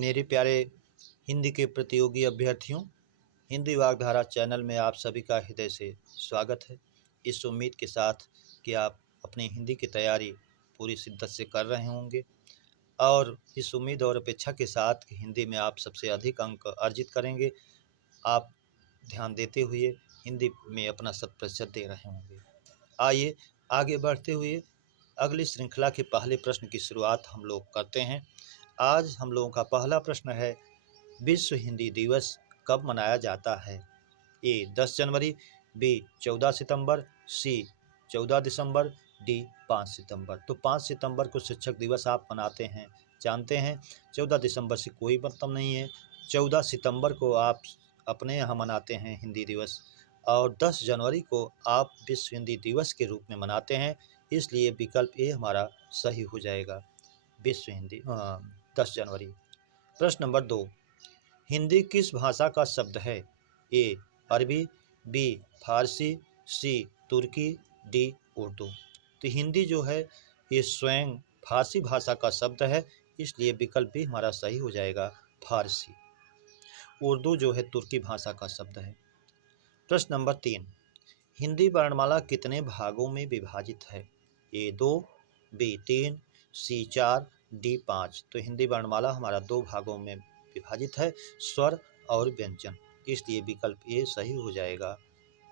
मेरे प्यारे हिंदी के प्रतियोगी अभ्यर्थियों, हिंदी वाग्धारा चैनल में आप सभी का हृदय से स्वागत है। इस उम्मीद के साथ कि आप अपनी हिंदी की तैयारी पूरी शिद्दत से कर रहे होंगे और इस उम्मीद और अपेक्षा के साथ कि हिंदी में आप सबसे अधिक अंक अर्जित करेंगे, आप ध्यान देते हुए हिंदी में अपना 100% दे रहे होंगे। आइए आगे बढ़ते हुए अगली श्रृंखला के पहले प्रश्न की शुरुआत हम लोग करते हैं। आज हम लोगों का पहला प्रश्न है, विश्व हिंदी दिवस कब मनाया जाता है? ए 10 जनवरी, बी 14 सितंबर, सी 14 दिसंबर, डी 5 सितंबर। तो 5 सितंबर को शिक्षक दिवस आप मनाते हैं, जानते हैं। 14 दिसंबर से कोई मतलब नहीं है। 14 सितंबर को आप अपने यहाँ मनाते हैं हिंदी दिवस, और 10 जनवरी को आप विश्व हिंदी दिवस के रूप में मनाते हैं, इसलिए विकल्प ए हमारा सही हो जाएगा। विश्व हिंदी 10 जनवरी। प्रश्न नंबर 2, हिंदी किस भाषा का शब्द है? ए अरबी, बी फारसी, सी तुर्की, डी उर्दू। तो हिंदी जो है ये स्वयं फारसी भाषा का शब्द है, इसलिए विकल्प भी हमारा सही हो जाएगा, फारसी। उर्दू जो है तुर्की भाषा का शब्द है। प्रश्न नंबर 3, हिंदी वर्णमाला कितने भागों में विभाजित है? ए 2, बी 3, सी 4, डी 5। तो हिंदी वर्णमाला हमारा 2 भागों में विभाजित है, स्वर और व्यंजन, इसलिए विकल्प ए सही हो जाएगा,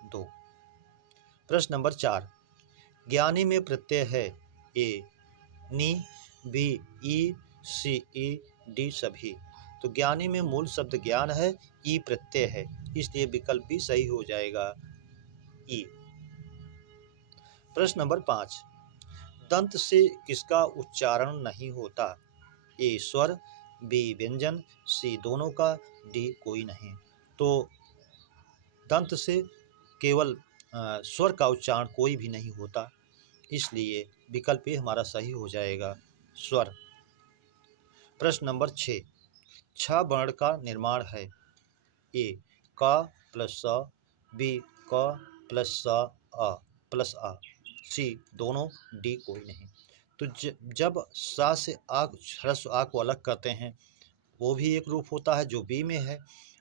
2। प्रश्न नंबर 4, ज्ञानी में प्रत्यय है? ए नी, बी ई, सी ई, डी सभी। तो ज्ञानी में मूल शब्द ज्ञान है, ई प्रत्यय है, इसलिए विकल्प भी सही हो जाएगा, ई। प्रश्न नंबर 5, दंत से किसका उच्चारण नहीं होता? ए स्वर, बी व्यंजन, सी दोनों का, डी कोई नहीं। तो दंत से केवल स्वर का उच्चारण कोई भी नहीं होता, इसलिए विकल्प ए हमारा सही हो जाएगा, स्वर। प्रश्न नंबर 6, छ वर्ण का निर्माण है? ए क प्लस स, बी क प्लस स अ प्लस आ, सी दोनों, डी कोई नहीं। तो जब सा से आ ह्रस्व आ को अलग करते हैं, वो भी एक रूप होता है जो बी में है,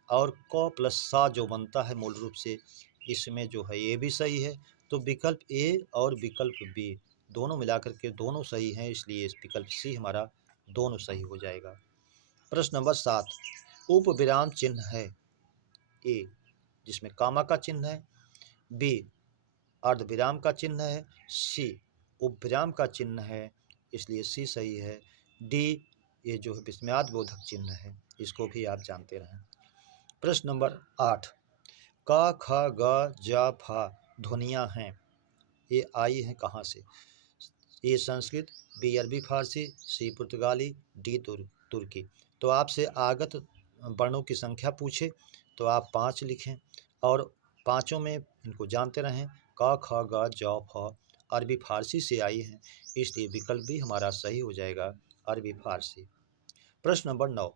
और क प्लस सा जो बनता है मूल रूप से, इसमें जो है ये भी सही है। तो विकल्प ए और विकल्प बी दोनों मिलाकर के दोनों सही हैं, इसलिए इस विकल्प सी हमारा दोनों सही हो जाएगा। प्रश्न नंबर 7, उप विराम चिन्ह है? ए जिसमें कामा का चिन्ह है, बी अर्धविराम का चिन्ह है, सी उपविराम का चिन्ह है, इसलिए सी सही है, डी ये जो है विस्मयाद बोधक चिन्ह है, इसको भी आप जानते रहें। प्रश्न नंबर 8, क ख ग ज फ ध्वनियाँ हैं, ये आई हैं कहाँ से? ए संस्कृत, बी अरबी फारसी, सी पुर्तगाली, डी तुर्की। तो आपसे आगत वर्णों की संख्या पूछे तो आप 5 लिखें और पाँचों में इनको जानते रहें। क ख ग ज फ अरबी फारसी से आई हैं, इसलिए विकल्प भी हमारा सही हो जाएगा, अरबी फारसी। प्रश्न नंबर 9,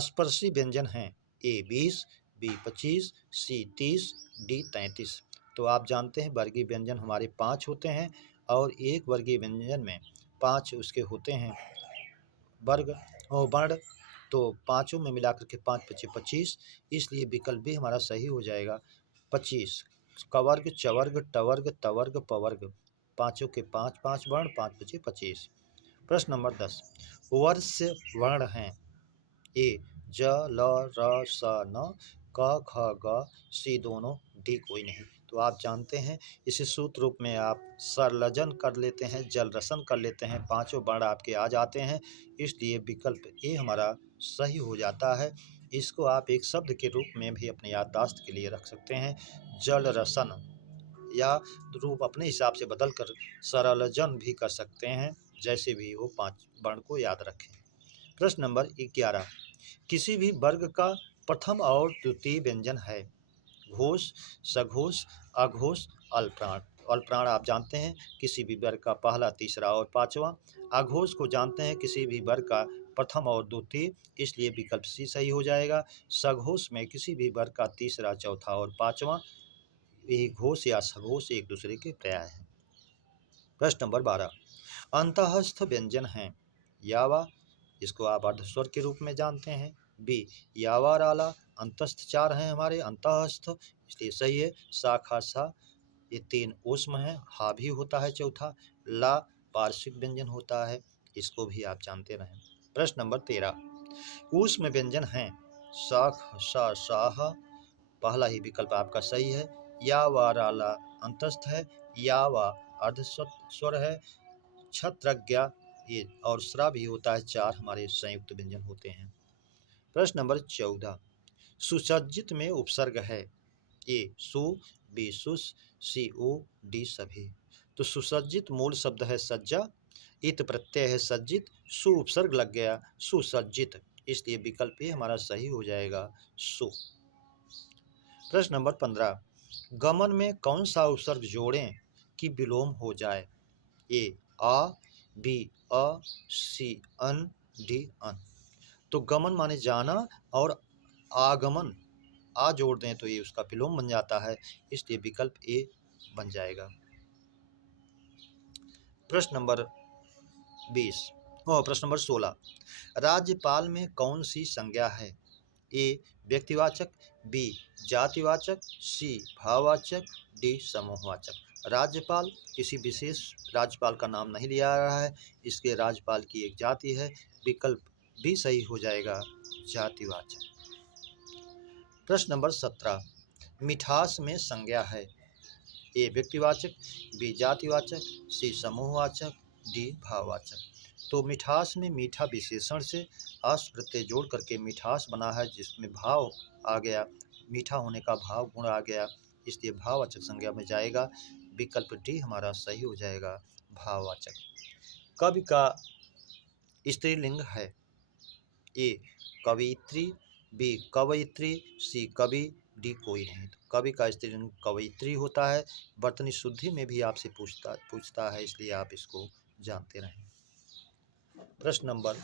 स्पर्शी व्यंजन हैं? ए 20, बी 25, सी 30, डी 33। तो आप जानते हैं वर्गीय व्यंजन हमारे 5 होते हैं, और एक वर्गीय व्यंजन में 5 उसके होते हैं वर्ग और वर्ण, तो पाँचों में मिलाकर के 5 × 5 = 25, इसलिए विकल्प भी हमारा सही हो जाएगा, 25। कवर्ग, चवर्ग, टवर्ग, तवर्ग, पवर्ग, पाँचों के 5 वर्ण, 5 × 5 = 25। प्रश्न नंबर 10, वर्ष वर्ण हैं? ए ज ल र स न, क ख ग, सी दोनों, डी कोई नहीं। तो आप जानते हैं इसे सूत्र रूप में आप सरलजन कर लेते हैं, जल रसन कर लेते हैं, पांचों वर्ण आपके आ जाते हैं, इसलिए विकल्प ए हमारा सही हो जाता है। इसको आप एक शब्द के रूप में भी अपने याददाश्त के लिए रख सकते हैं, जल रसन, या रूप अपने हिसाब से बदल कर सरलजन भी कर सकते हैं, जैसे भी हो 5 वर्ण को याद रखें। प्रश्न नंबर 11, किसी भी वर्ग का प्रथम और द्वितीय व्यंजन है? घोष, सघोष, अघोष, अल्पप्राण। अल्पप्राण आप जानते हैं किसी भी वर्ग का पहला, तीसरा और पांचवा। अघोष को जानते हैं किसी भी वर्ग का प्रथम और द्वितीय, इसलिए विकल्प सी सही हो जाएगा। सघोष में किसी भी वर्ग का तीसरा, चौथा और पांचवा, यही घोष या सघोष एक दूसरे के पर्याय हैं। प्रश्न नंबर 12, अंतःस्थ व्यंजन हैं? यावा, इसको आप अर्धस्वर के रूप में जानते हैं। बी यावाराला, अंतस्थ 4 हैं हमारे, अंतःस्थ, इसलिए सही है। सा खा सा ये 3 ऊष्म है, हा भी होता है चौथा। ला पार्श्विक व्यंजन होता है, इसको भी आप जानते रहें। प्रश्न नंबर 13, ऊष्म व्यंजन हैं सा सा साह, पहला ही विकल्प आपका सही है। या वा राला अंतस्थ है, या वा अर्ध स्वर है, छत्रज्ञा ये और श्रा भी होता है, 4 हमारे संयुक्त व्यंजन होते हैं। प्रश्न नंबर 14, सुसज्जित में उपसर्ग है। ए सु, बी सुस, सी ओ, डी सभी। तो सुसज्जित मूल शब्द है सज्जा, इत प्रत्यय है सज्जित, सु उपसर्ग लग गया सुसज्जित, इसलिए विकल्प ए हमारा सही हो जाएगा सु। प्रश्न नंबर 15, गमन में कौन सा उपसर्ग जोड़ें कि विलोम हो जाए। ए आ, बी अ, सी अन, डी अन। तो गमन माने जाना और आगमन आ जोड़ दें तो ये उसका विलोम बन जाता है, इसलिए विकल्प ए बन जाएगा। प्रश्न नंबर 16, राज्यपाल में कौन सी संज्ञा है। ए व्यक्तिवाचक, बी जातिवाचक, सी भाववाचक, डी समूहवाचक। राज्यपाल किसी विशेष राज्यपाल का नाम नहीं लिया रहा है, इसके राज्यपाल की एक जाति है, विकल्प भी सही हो जाएगा जातिवाचक। प्रश्न नंबर 17, मिठास में संज्ञा है। ए व्यक्तिवाचक, बी जातिवाचक, सी समूहवाचक, डी भाववाचक। तो मिठास में मीठा विशेषण से आस प्रत्यय जोड़ करके मिठास बना है, जिसमें भाव आ गया, मीठा होने का भाव गुण आ गया, इसलिए भाववाचक संज्ञा में जाएगा, विकल्प डी हमारा सही हो जाएगा भाववाचक। कवि का स्त्रीलिंग है। ए कवियत्री, बी कवयित्री, सी कवि, डी कोई नहीं। तो कवि का स्त्रीलिंग कवयित्री होता है, वर्तनी शुद्धि में भी आपसे पूछता है, इसलिए आप इसको जानते रहें। प्रश्न नंबर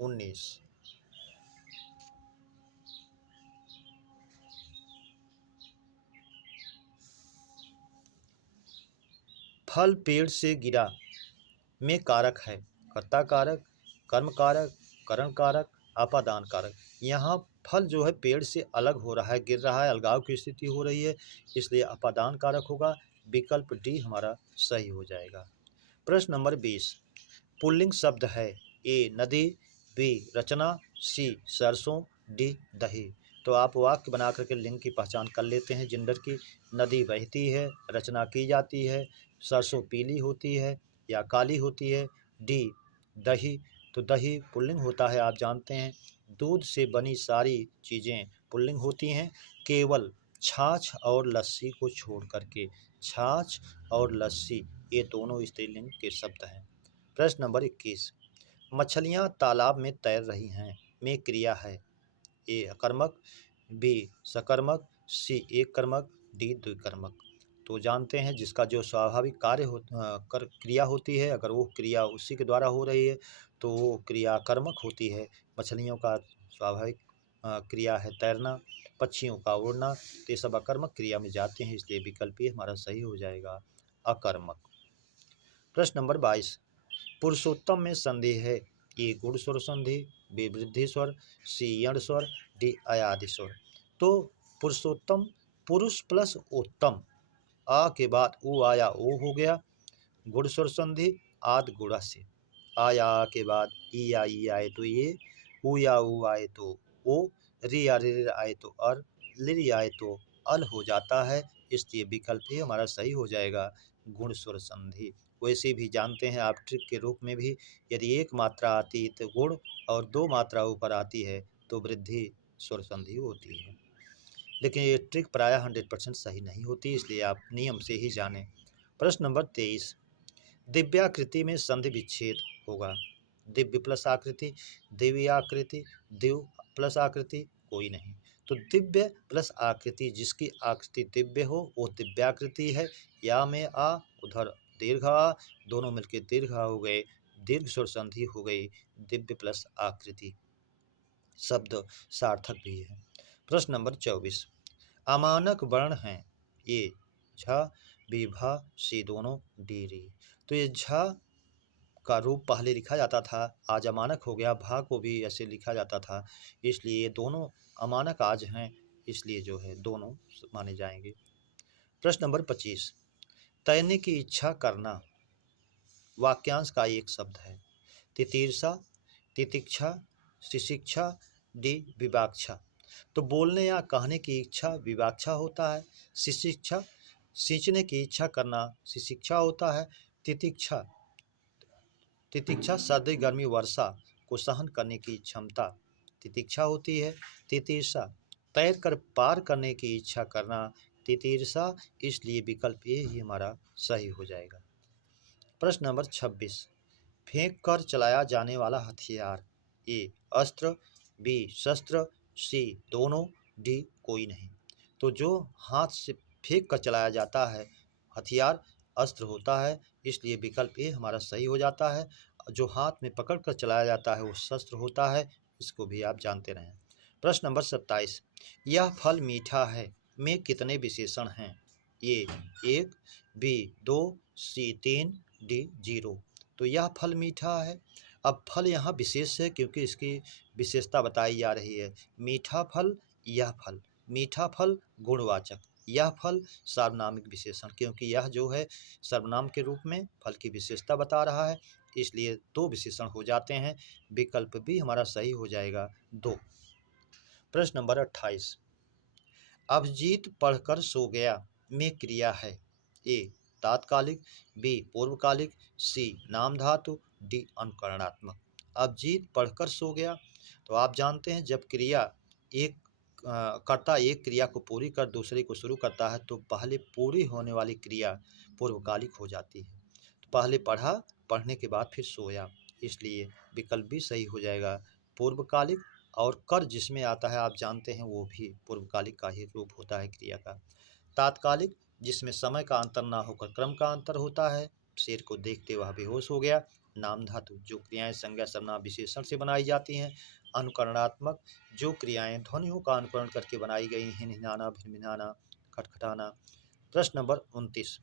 19, फल पेड़ से गिरा में कारक है। कर्ता कारक, कर्म कारक, करण कारक, आपादान कारक। यहाँ फल जो है पेड़ से अलग हो रहा है, गिर रहा है, अलगाव की स्थिति हो रही है, इसलिए अपादान कारक होगा, विकल्प डी हमारा सही हो जाएगा। प्रश्न नंबर 20, पुल्लिंग शब्द है। ए नदी, बी रचना, सी सरसों, डी दही। तो आप वाक्य बना करके लिंग की पहचान कर लेते हैं जेंडर की। नदी बहती है, रचना की जाती है, सरसों पीली होती है या काली होती है, डी दही। तो दही पुल्लिंग होता है, आप जानते हैं। दूध से बनी सारी चीज़ें पुल्लिंग होती हैं, केवल छाछ और लस्सी को छोड़ करके। छाछ और लस्सी ये दोनों स्त्रीलिंग के शब्द हैं। प्रश्न नंबर 21, मछलियाँ तालाब में तैर रही हैं में क्रिया है। ए अकर्मक, बी सकर्मक, सी एक कर्मक, डी द्विकर्मक। तो जानते हैं जिसका जो स्वाभाविक कार्य क्रिया होती है, अगर वो क्रिया उसी के द्वारा हो रही है तो वो क्रिया कर्मक होती है। मछलियों का स्वाभाविक क्रिया है तैरना, पक्षियों का उड़ना, तो ये सब अकर्मक क्रिया में जाते हैं, इसलिए विकल्प ये हमारा सही हो जाएगा अकर्मक। प्रश्न नंबर 22, पुरुषोत्तम में संधि है। ए गुण स्वर संधि, बी वृद्धि स्वर, सी यण स्वर, डी अयादि स्वर। तो पुरुषोत्तम पुरुष प्लस उत्तम, आ के बाद ऊ आया ओ हो गया, गुण स्वर संधि आद गुड़ा से। आया आ के बाद ई आए तो ये, ऊ या ऊ आए तो ओ, री या रे आए तो अर, लिर आए तो अल हो जाता है, इसलिए विकल्प ही हमारा सही हो जाएगा गुण स्वर संधि। वैसे भी जानते हैं आप ट्रिक के रूप में भी, यदि एक मात्रा आती है तो गुण और 2 मात्रा ऊपर आती है तो वृद्धि स्वर संधि होती है, लेकिन ये ट्रिक प्रायः 100% सही नहीं होती, इसलिए आप नियम से ही जानें। प्रश्न नंबर 23, दिव्याकृति में संधि विच्छेद होगा। दिव्य प्लस आकृति, दिव्य आकृति, दिव प्लस आकृति, कोई नहीं। तो दिव्य प्लस आकृति, जिसकी आकृति दिव्य हो वो दिव्याकृति है। या में आ, उधर दीर्घ आ, दोनों मिलकर दीर्घ आ हो गए, दीर्घ स्वर संधि हो गई, दिव्य प्लस आकृति शब्द सार्थक भी है। प्रश्न नंबर 24, अमानक वर्ण हैं। ए झ, बी भा, सी दोनों, डी री। तो ये झ का रूप पहले लिखा जाता था, आज अमानक हो गया। भा को भी ऐसे लिखा जाता था, इसलिए दोनों अमानक आज हैं, इसलिए जो है दोनों माने जाएंगे। प्रश्न नंबर 25, तैरने की इच्छा करना वाक्यांश का एक शब्द है। तितीर्षा, तितिक्षा, शिशिक्षा, डी विवाक्षा। तो बोलने या कहने की इच्छा विवाक्षा होता है। शिशिक्षा, सींचने की इच्छा करना शिशिक्षा होता है। तितिक्षा, तितिक्षा सर्दी गर्मी वर्षा को सहन करने की क्षमता तितिक्षा होती है। तितीर्षा, तैर कर पार करने की इच्छा करना तितीर्षा, इसलिए विकल्प ए ही हमारा सही हो जाएगा। प्रश्न नंबर 26, फेंक कर चलाया जाने वाला हथियार, ए अस्त्र, बी शस्त्र, सी दोनों, डी कोई नहीं। तो जो हाथ से फेंक कर चलाया जाता है हथियार अस्त्र होता है, इसलिए विकल्प ए हमारा सही हो जाता है। जो हाथ में पकड़ कर चलाया जाता है वो शस्त्र होता है, इसको भी आप जानते रहें। प्रश्न नंबर 27, यह फल मीठा है में कितने विशेषण हैं? ए 1, बी 2, सी 3, डी 0। तो यह फल मीठा है। अब फल यहाँ विशेष है क्योंकि इसकी विशेषता बताई जा रही है। मीठा फल, यह फल, मीठा फल गुणवाचक, यह फल सर्वनामिक विशेषण, क्योंकि यह जो है सर्वनाम के रूप में फल की विशेषता बता रहा है, इसलिए दो विशेषण हो जाते हैं। विकल्प भी हमारा सही हो जाएगा 2। प्रश्न नंबर 28, अभिजीत पढ़कर सो गया में क्रिया है। ए तात्कालिक, बी पूर्वकालिक, सी नाम धातु, डी अनुकरणात्मक। अभिजीत पढ़कर सो गया, तो आप जानते हैं जब क्रिया एक कर्ता एक क्रिया को पूरी कर दूसरे को शुरू करता है तो पहले पूरी होने वाली क्रिया पूर्वकालिक हो जाती है। तो पहले पढ़ा, पढ़ने के बाद फिर सोया, इसलिए विकल्प भी सही हो जाएगा पूर्वकालिक। और कर जिसमें आता है आप जानते हैं वो भी पूर्वकालिक का ही रूप होता है क्रिया का। तात्कालिक जिसमें समय का अंतर ना होकर क्रम का अंतर होता है, शेर को देखते वह बेहोश हो गया। नाम धातु जो क्रियाएं संज्ञा सर्वनाम विशेषण से बनाई जाती हैं। अनुकरणात्मक जो क्रियाएं ध्वनियों का अनुकरण करके बनाई गई हैं, हिनहिनाना, भिनभिनाना, खटखटाना। प्रश्न नंबर 29,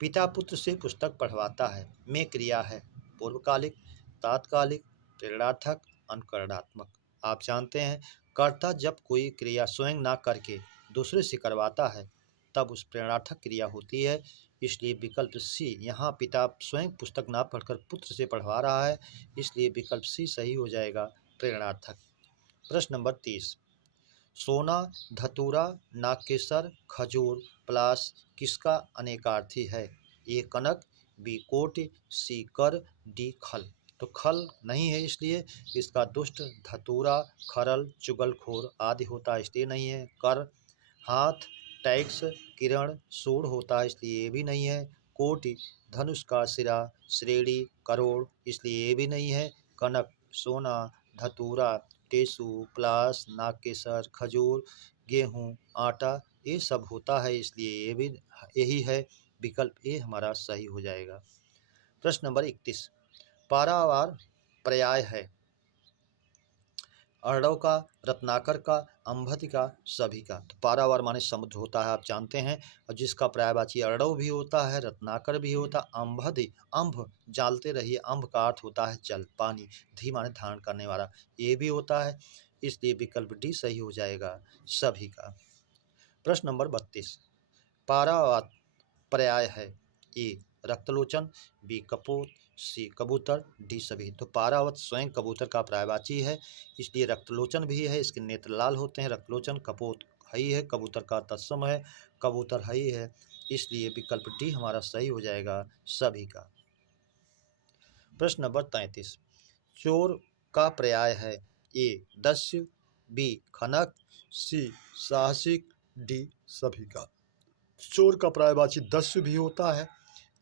पिता पुत्र से पुस्तक पढ़वाता है में क्रिया है पूर्वकालिक, तात्कालिक, प्रेरणार्थक, अनुकरणात्मक। आप जानते हैं कर्ता जब कोई क्रिया स्वयं ना करके दूसरे से करवाता है तब उस प्रेरणार्थक क्रिया होती है, इसलिए विकल्प सी, यहाँ पिता स्वयं पुस्तक ना पढ़कर पुत्र से पढ़वा रहा है, इसलिए विकल्प सी सही हो जाएगा प्रेरणार्थक। प्रश्न नंबर 30, सोना, धतूरा, नागकेसर, खजूर, पलाश किसका अनेकार्थी है? ए कनक, बी कोटि, सी कर, डी खल। तो खल नहीं है इसलिए इसका दुष्ट, धतूरा, खरल, चुगलखोर आदि होता है इसलिए नहीं है। कर हाथ, टैक्स, किरण, सूढ़ होता है इसलिए ये भी नहीं है। कोटि धनुष का सिरा, श्रेणी, करोड़, इसलिए ये भी नहीं है। कनक सोना, धतूरा, टेसू, प्लास, नागकेसर, खजूर, गेहूँ, आटा, ये सब होता है इसलिए ये भी यही है। विकल्प ए हमारा सही हो जाएगा। प्रश्न नंबर 31, पारावार पर्याय है अर्णव का, रत्नाकर का, अम्भति का, सभी का। तो पारावार माने समुद्र होता है आप जानते हैं, और जिसका पर्यायवाची अर्णव भी होता है, रत्नाकर भी होता है। अम्भति, अम्भ जालते रहिए, अम्भ का अर्थ होता है जल, पानी, धी माने धारण करने वाला, ये भी होता है, इसलिए विकल्प डी सही हो जाएगा सभी का। प्रश्न नंबर 32, पारावार पर्याय है ए रक्तलोचन, बी कपोत, सी कबूतर, डी सभी। तो पारावत स्वयं कबूतर का पर्यायवाची है, इसलिए रक्तलोचन भी है, इसके नेत्र लाल होते हैं। रक्तलोचन, कपोत हई है, कबूतर का तत्सम है, कबूतर हई है, इसलिए विकल्प डी हमारा सही हो जाएगा सभी का। प्रश्न नंबर 33, चोर का पर्याय है ए दस्यु, बी खनक, सी साहसिक, डी सभी का। चोर का पर्यायवाची दस्यु भी होता है,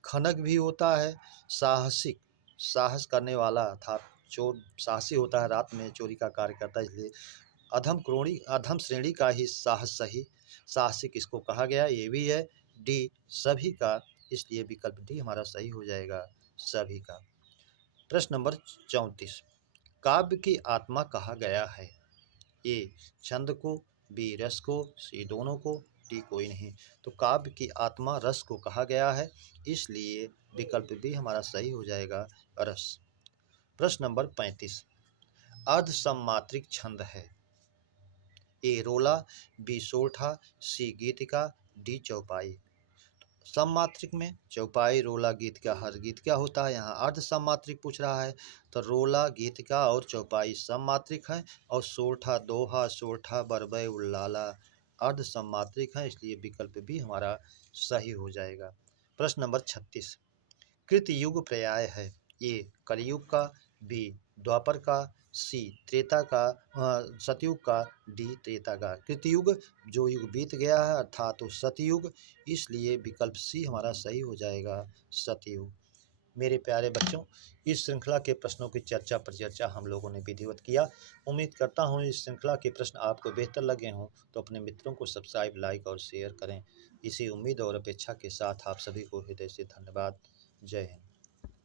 खनक भी होता है, साहसिक साहस करने वाला अर्थात चोर साहसी होता है, रात में चोरी का कार्य करता है, इसलिए अधम श्रेणी का ही साहस सही, साहसिक इसको कहा गया, ये भी है। डी सभी का, इसलिए विकल्प डी हमारा सही हो जाएगा सभी का। प्रश्न नंबर 34, काव्य की आत्मा कहा गया है ए छंद को, बी रस को, सी दोनों को, डी कोई नहीं। तो काव्य की आत्मा रस को कहा गया है, इसलिए विकल्प बी हमारा सही हो जाएगा रस। प्रश्न नंबर 35 अर्ध सम्मात्रिक छंद है। ए रोला, बी सोरठा, सी गीतिका, डी चौपाई। सममात्रिक में चौपाई, रोला, गीतिका, हर गीतिका होता है। यहाँ अर्ध सममात्रिक पूछ रहा है तो रोला, गीतिका और चौपाई सममात्रिक है और सोरठा, दोहा, सोरठा, बरबई, उल्लाला अर्ध सममात्रिक है, इसलिए विकल्प भी हमारा सही हो जाएगा। प्रश्न नंबर 36 कृतयुग पर्याय है। ए कलयुग का, बी द्वापर का, सी त्रेता का, सतयुग का, डी त्रेता का। कृतयुग जो युग बीत गया है अर्थात तो सतयुग, इसलिए विकल्प सी हमारा सही हो जाएगा, सतयुग। मेरे प्यारे बच्चों, इस श्रृंखला के प्रश्नों की चर्चा परिचर्चा हम लोगों ने विधिवत किया। उम्मीद करता हूँ इस श्रृंखला के प्रश्न आपको बेहतर लगे हों, तो अपने मित्रों को सब्सक्राइब, लाइक और शेयर करें। इसी उम्मीद और अपेक्षा के साथ आप सभी को हृदय से धन्यवाद। जय हिंद।